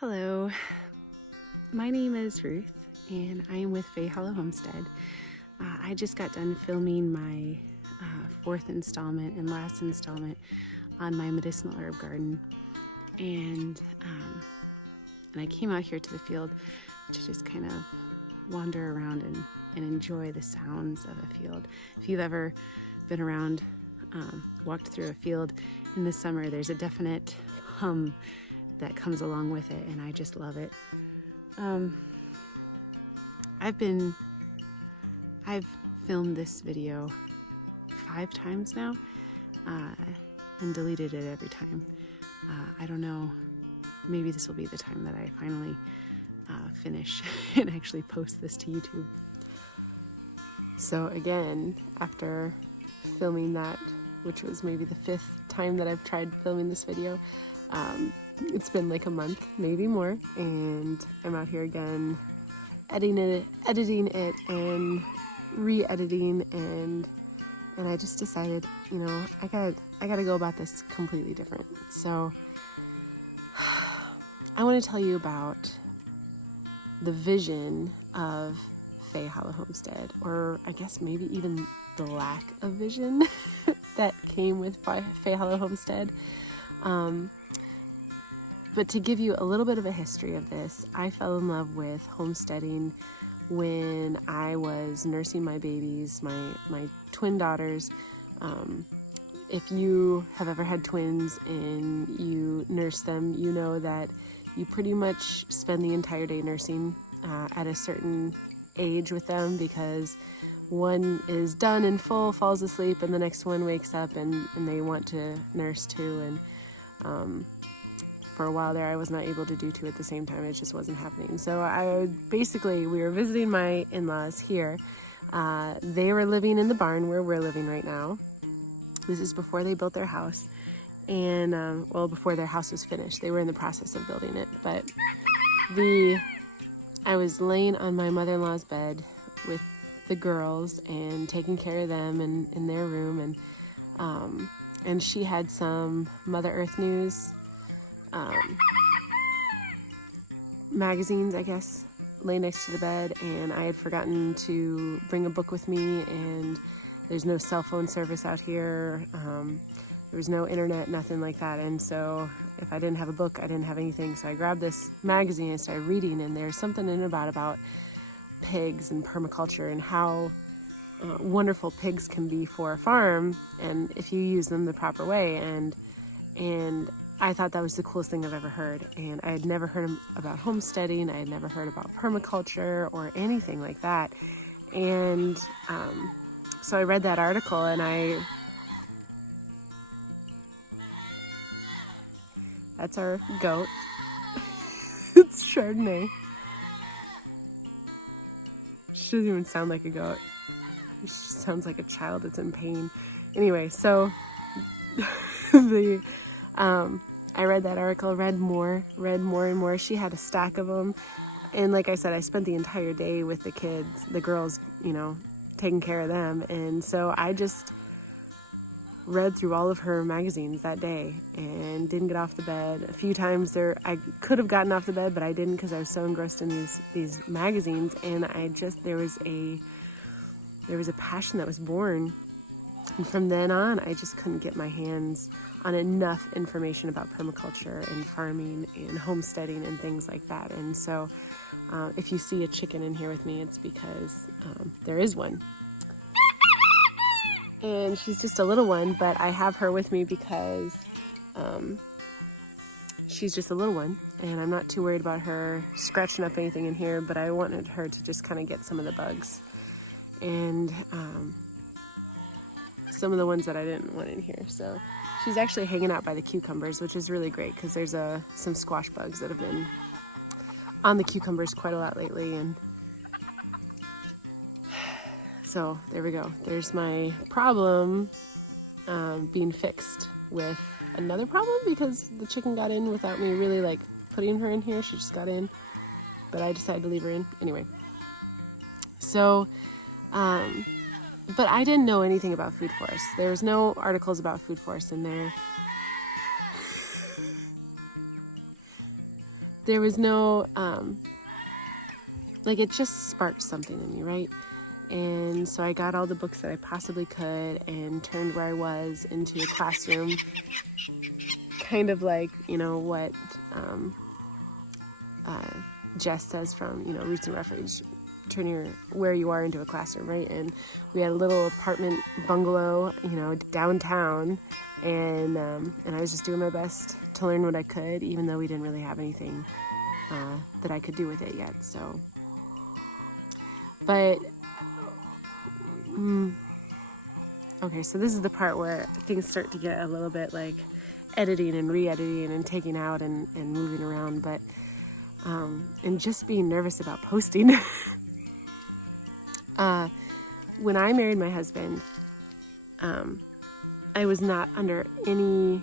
Hello, my name is Ruth and I am with Fae Hollow Homestead. I just got done filming my fourth installment and last installment on my medicinal herb garden, and I came out here to the field to just kind of wander around and enjoy the sounds of a field. If you've ever been around, walked through a field in the summer, there's a definite hum that comes along with it, and I just love it. I've filmed this video 5 times now, and deleted it every time. I don't know, maybe this will be the time that I finally finish and actually post this to YouTube. So again, after filming that, which was maybe the 5th time that I've tried filming this video, it's been like a month, maybe more, and I'm out here again editing it and re-editing, and I just decided, you know, I gotta go about this completely different. So I want to tell you about the vision of Fae Hollow Homestead, or I guess maybe even the lack of vision that came with Fae Hollow Homestead. But to give you a little bit of a history of this, I fell in love with homesteading when I was nursing my babies, my twin daughters. If you have ever had twins and you nurse them, you know that you pretty much spend the entire day nursing at a certain age with them, because one is done and full, falls asleep, and the next one wakes up and they want to nurse too. And for a while there, I was not able to do 2 at the same time. It just wasn't happening. So we were visiting my in-laws here. They were living in the barn where we're living right now. This is before they built their house, and before their house was finished. They were in the process of building it. But I was laying on my mother-in-law's bed with the girls and taking care of them in their room, and she had some Mother Earth News magazines, I guess, lay next to the bed, and I had forgotten to bring a book with me, and there's no cell phone service out here. There was no internet, nothing like that, and so if I didn't have a book, I didn't have anything. So I grabbed this magazine and started reading, and there's something in it about pigs and permaculture and how wonderful pigs can be for a farm, and if you use them the proper way. And I thought that was the coolest thing I've ever heard, and I had never heard about homesteading. I had never heard about permaculture or anything like that. And so I read that article, and that's our goat. It's Chardonnay. She doesn't even sound like a goat. She just sounds like a child that's in pain. Anyway, so I read that article, read more and more. She had a stack of them. And like I said, I spent the entire day with the kids, the girls, you know, taking care of them. And so I just read through all of her magazines that day and didn't get off the bed. A few times I could have gotten off the bed, but I didn't, because I was so engrossed in these magazines. And there was a passion that was born. And from then on, I just couldn't get my hands on enough information about permaculture and farming and homesteading and things like that. And so if you see a chicken in here with me, it's because there is one. And she's just a little one, but I have her with me because she's just a little one. And I'm not too worried about her scratching up anything in here, but I wanted her to just kind of get some of the bugs. And some of the ones that I didn't want in here. So she's actually hanging out by the cucumbers, which is really great, because there's some squash bugs that have been on the cucumbers quite a lot lately. And so there we go. There's my problem being fixed with another problem, because the chicken got in without me really like putting her in here. She just got in, but I decided to leave her in anyway. So but I didn't know anything about food forests. There was no articles about food forests in there. there was no, like, it just sparked something in me, right? And so I got all the books that I possibly could and turned where I was into a classroom, kind of like, what Jess says from, Roots and Refuge, turn where you are into a classroom, right? And we had a little apartment bungalow, downtown, and I was just doing my best to learn what I could, even though we didn't really have anything that I could do with it yet. So, but okay, so this is the part where things start to get a little bit like editing and re-editing and taking out and moving around, but and just being nervous about posting. When I married my husband, I was not under any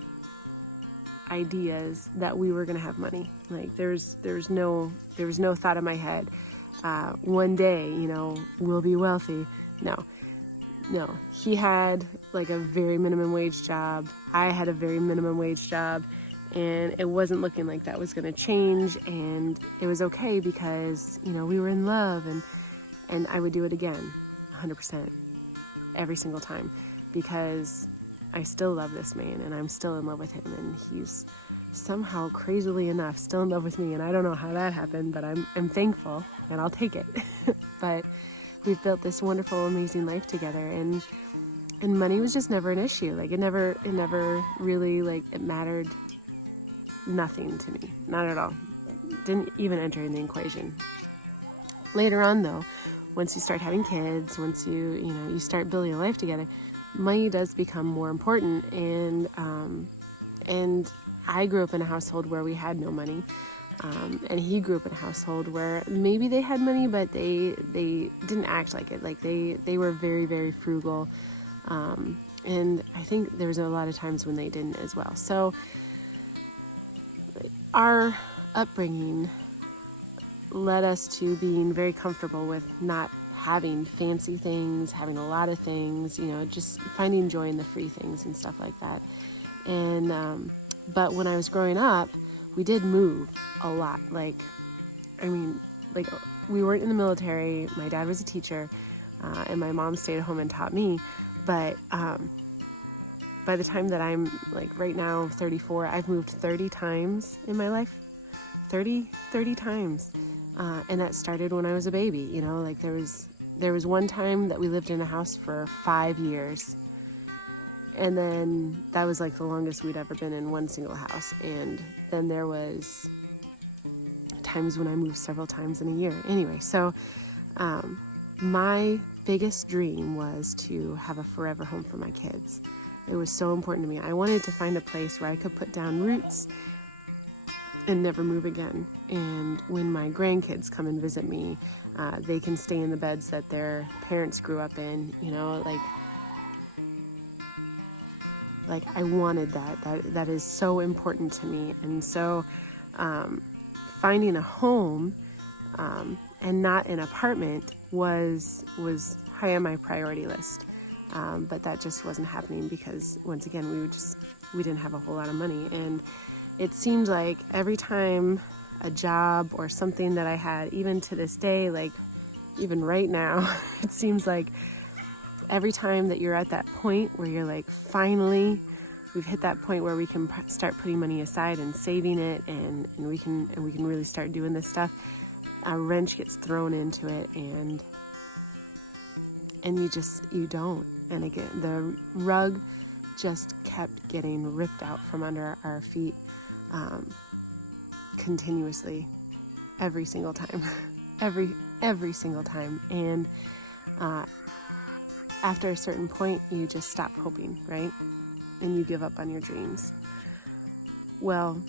ideas that we were going to have money. Like there was no thought in my head, one day, we'll be wealthy. No, he had like a very minimum wage job. I had a very minimum wage job, and it wasn't looking like that was going to change. And it was okay because, we were in love, and I would do it again, 100%, every single time, because I still love this man and I'm still in love with him, and he's somehow, crazily enough, still in love with me. And I don't know how that happened, but I'm thankful and I'll take it. But we've built this wonderful, amazing life together, and money was just never an issue. Like it never really, like, it mattered nothing to me, not at all. Didn't even enter in the equation. Later on, though, once you start having kids, once you start building a life together, money does become more important. And I grew up in a household where we had no money. And he grew up in a household where maybe they had money, but they didn't act like it. Like they were very, very frugal. And I think there was a lot of times when they didn't as well. So our upbringing led us to being very comfortable with not having fancy things, having a lot of things, just finding joy in the free things and stuff like that. And, but when I was growing up, we did move a lot. Like, we weren't in the military. My dad was a teacher, and my mom stayed at home and taught me. But by the time that I'm, like, right now, 34, I've moved 30 times in my life. 30 times. And that started when I was a baby, like there was one time that we lived in a house for 5 years. And then that was like the longest we'd ever been in one single house. And then there was times when I moved several times in a year. Anyway, so my biggest dream was to have a forever home for my kids. It was so important to me. I wanted to find a place where I could put down roots and never move again. And when my grandkids come and visit me, they can stay in the beds that their parents grew up in, like I wanted that is so important to me. And so finding a home and not an apartment was high on my priority list. But that just wasn't happening because, once again, we didn't have a whole lot of money. And it seemed like every time a job or something that I had, even to this day, like even right now, it seems like every time that you're at that point where you're like, finally, we've hit that point where we can start putting money aside and saving it, and we can really start doing this stuff, a wrench gets thrown into it, and you don't. And again, the rug just kept getting ripped out from under our feet, continuously, every single time, every single time. And after a certain point, you just stop hoping, right? And you give up on your dreams. Well,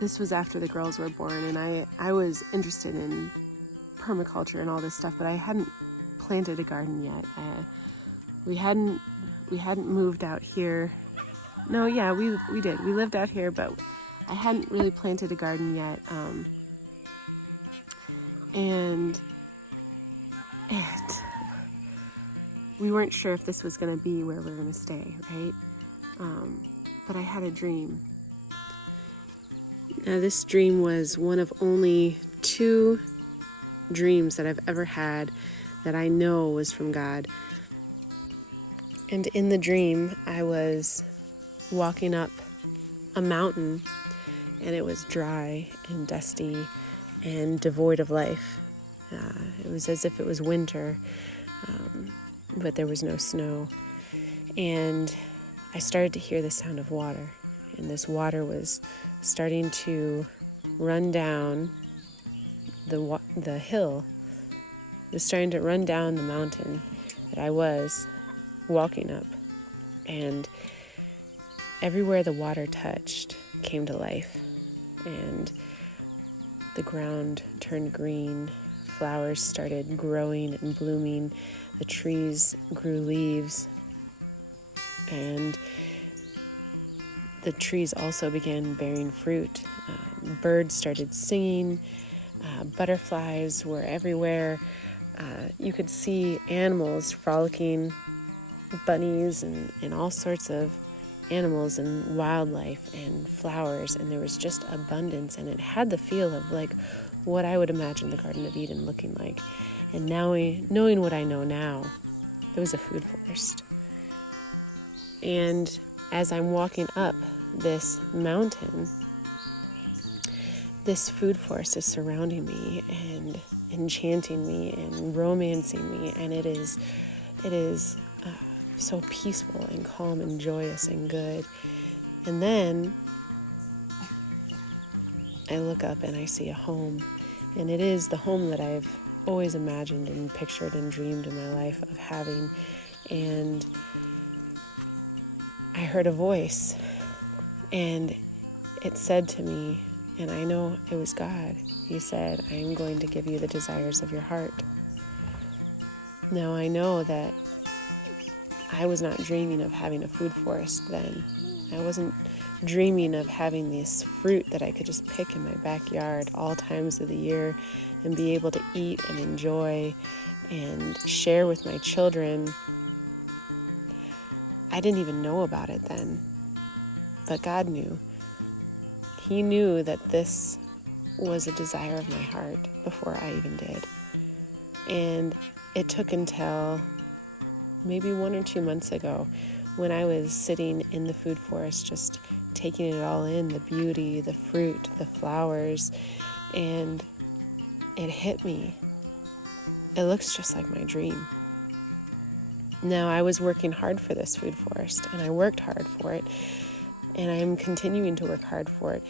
this was after the girls were born, and I was interested in permaculture and all this stuff, but I hadn't planted a garden yet. We hadn't moved out here. No, yeah, we did. We lived out here, but I hadn't really planted a garden yet. And we weren't sure if this was going to be where we're going to stay, right? But I had a dream. Now, this dream was one of only 2 dreams that I've ever had that I know was from God. And in the dream, I was walking up a mountain, and it was dry and dusty and devoid of life. It was as if it was winter, but there was no snow. And I started to hear the sound of water, and this water was starting to run down the hill. It was starting to run down the mountain that I was walking up, and everywhere the water touched came to life, and the ground turned green, flowers started growing and blooming, the trees grew leaves, and the trees also began bearing fruit. Birds started singing. Butterflies were everywhere. You could see animals frolicking, bunnies and all sorts of animals and wildlife and flowers. And there was just abundance. And it had the feel of like what I would imagine the Garden of Eden looking like. And now, knowing what I know now, it was a food forest. And as I'm walking up this mountain, this food forest is surrounding me and enchanting me and romancing me, and it is so peaceful and calm and joyous and good. And then I look up and I see a home, and it is the home that I've always imagined and pictured and dreamed in my life of having. And I heard a voice, and it said to me, and I know it was God. He said, I am going to give you the desires of your heart. Now I know that I was not dreaming of having a food forest then. I wasn't dreaming of having this fruit that I could just pick in my backyard all times of the year and be able to eat and enjoy and share with my children. I didn't even know about it then, but God knew. He knew that this was a desire of my heart before I even did. And it took until maybe 1 or 2 months ago when I was sitting in the food forest, just taking it all in, the beauty, the fruit, the flowers, and it hit me. It looks just like my dream. Now, I was working hard for this food forest, and I worked hard for it, and I'm continuing to work hard for it,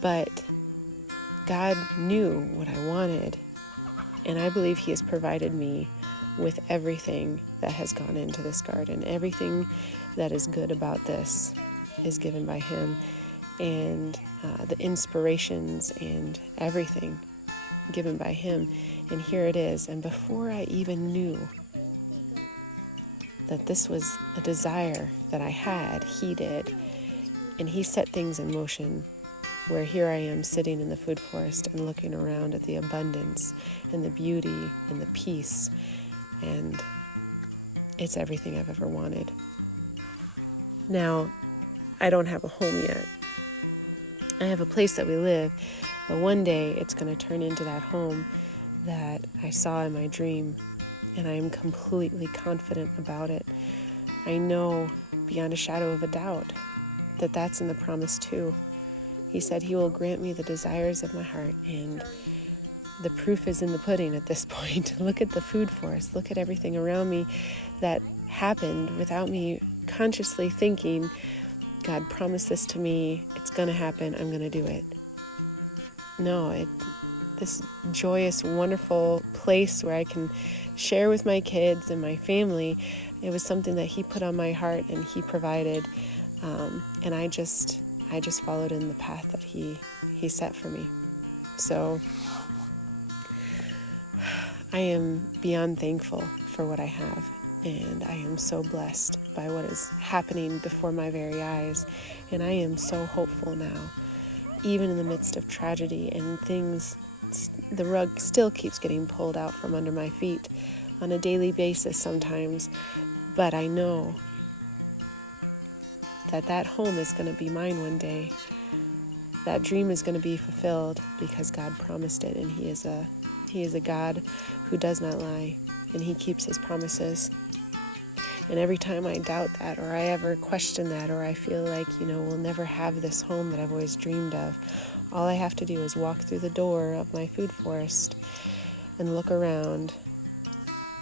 but God knew what I wanted, and I believe He has provided me with everything that has gone into this garden. Everything that is good about this is given by Him, and the inspirations and everything given by Him, and here it is. And before I even knew that this was a desire that I had, He did. And He set things in motion where here I am sitting in the food forest and looking around at the abundance and the beauty and the peace. And it's everything I've ever wanted. Now, I don't have a home yet. I have a place that we live, but one day it's going to turn into that home that I saw in my dream. And I am completely confident about it. I know beyond a shadow of a doubt that that's in the promise too. He said He will grant me the desires of my heart, and the proof is in the pudding at this point. Look at the food forest. Look at everything around me that happened without me consciously thinking, God promised this to me. It's going to happen. I'm going to do it. No, this joyous, wonderful place where I can share with my kids and my family. It was something that He put on my heart and He provided, and I just followed in the path that He set for me. So I am beyond thankful for what I have, and I am so blessed by what is happening before my very eyes, and I am so hopeful now, even in the midst of tragedy and things. The rug still keeps getting pulled out from under my feet on a daily basis sometimes, but I know that home is going to be mine one day. that dream is going to be fulfilled because God promised it, and He is a God who does not lie, and He keeps His promises. And every time I doubt that, or I ever question that, or I feel like, we'll never have this home that I've always dreamed of, all I have to do is walk through the door of my food forest and look around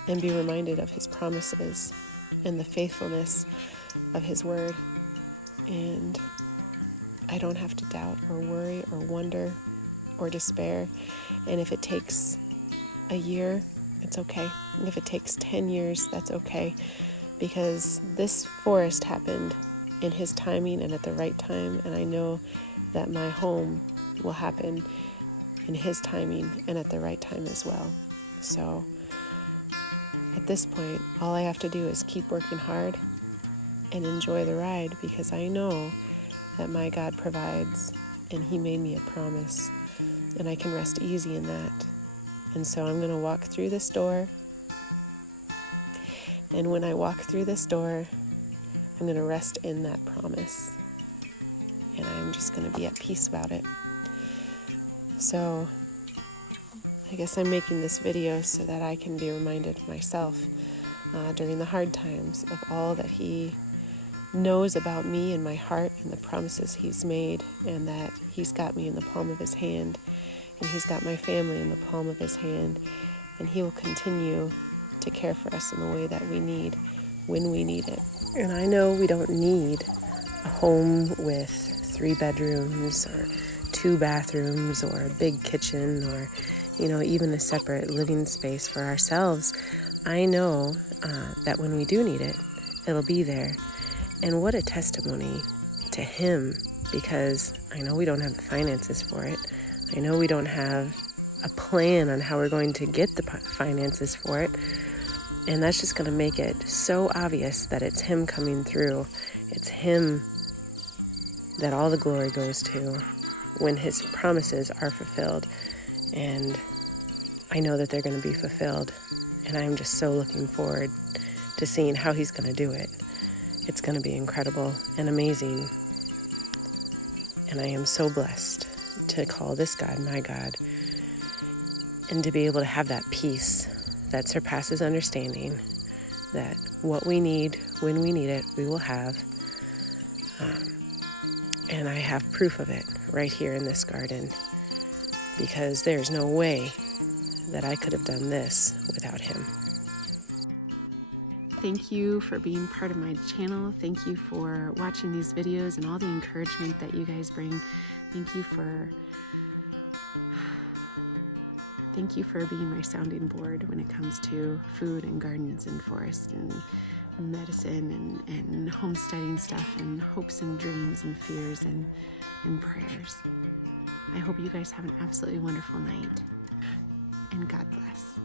and be reminded of His promises and the faithfulness of His word. And I don't have to doubt or worry or wonder or despair. And if it takes a year, it's okay. And if it takes 10 years, that's okay. Because this forest happened in His timing and at the right time. And I know that my home will happen in His timing and at the right time as well. So at this point, all I have to do is keep working hard and enjoy the ride, because I know that my God provides, and He made me a promise, and I can rest easy in that. And so I'm going to walk through this door, and when I walk through this door, I'm going to rest in that promise, and I'm just going to be at peace about it. So I guess I'm making this video so that I can be reminded myself during the hard times of all that He knows about me and my heart and the promises He's made, and that He's got me in the palm of His hand, and He's got my family in the palm of His hand, and He will continue to care for us in the way that we need when we need it. And I know we don't need a home with 3 bedrooms or 2 bathrooms or a big kitchen or even a separate living space for ourselves. I know that when we do need it, it'll be there. And what a testimony to Him, because I know we don't have the finances for it. I know we don't have a plan on how we're going to get the finances for it. And that's just going to make it so obvious that it's Him coming through. It's Him that all the glory goes to when His promises are fulfilled. And I know that they're going to be fulfilled. And I'm just so looking forward to seeing how He's going to do it. It's going to be incredible and amazing. And I am so blessed to call this God my God, and to be able to have that peace that surpasses understanding, that what we need, when we need it, we will have. And I have proof of it right here in this garden, because there's no way that I could have done this without Him. Thank you for being part of my channel. Thank you for watching these videos and all the encouragement that you guys bring. Thank you for being my sounding board when it comes to food and gardens and forest and medicine and homesteading stuff and hopes and dreams and fears and prayers. I hope you guys have an absolutely wonderful night, and God bless.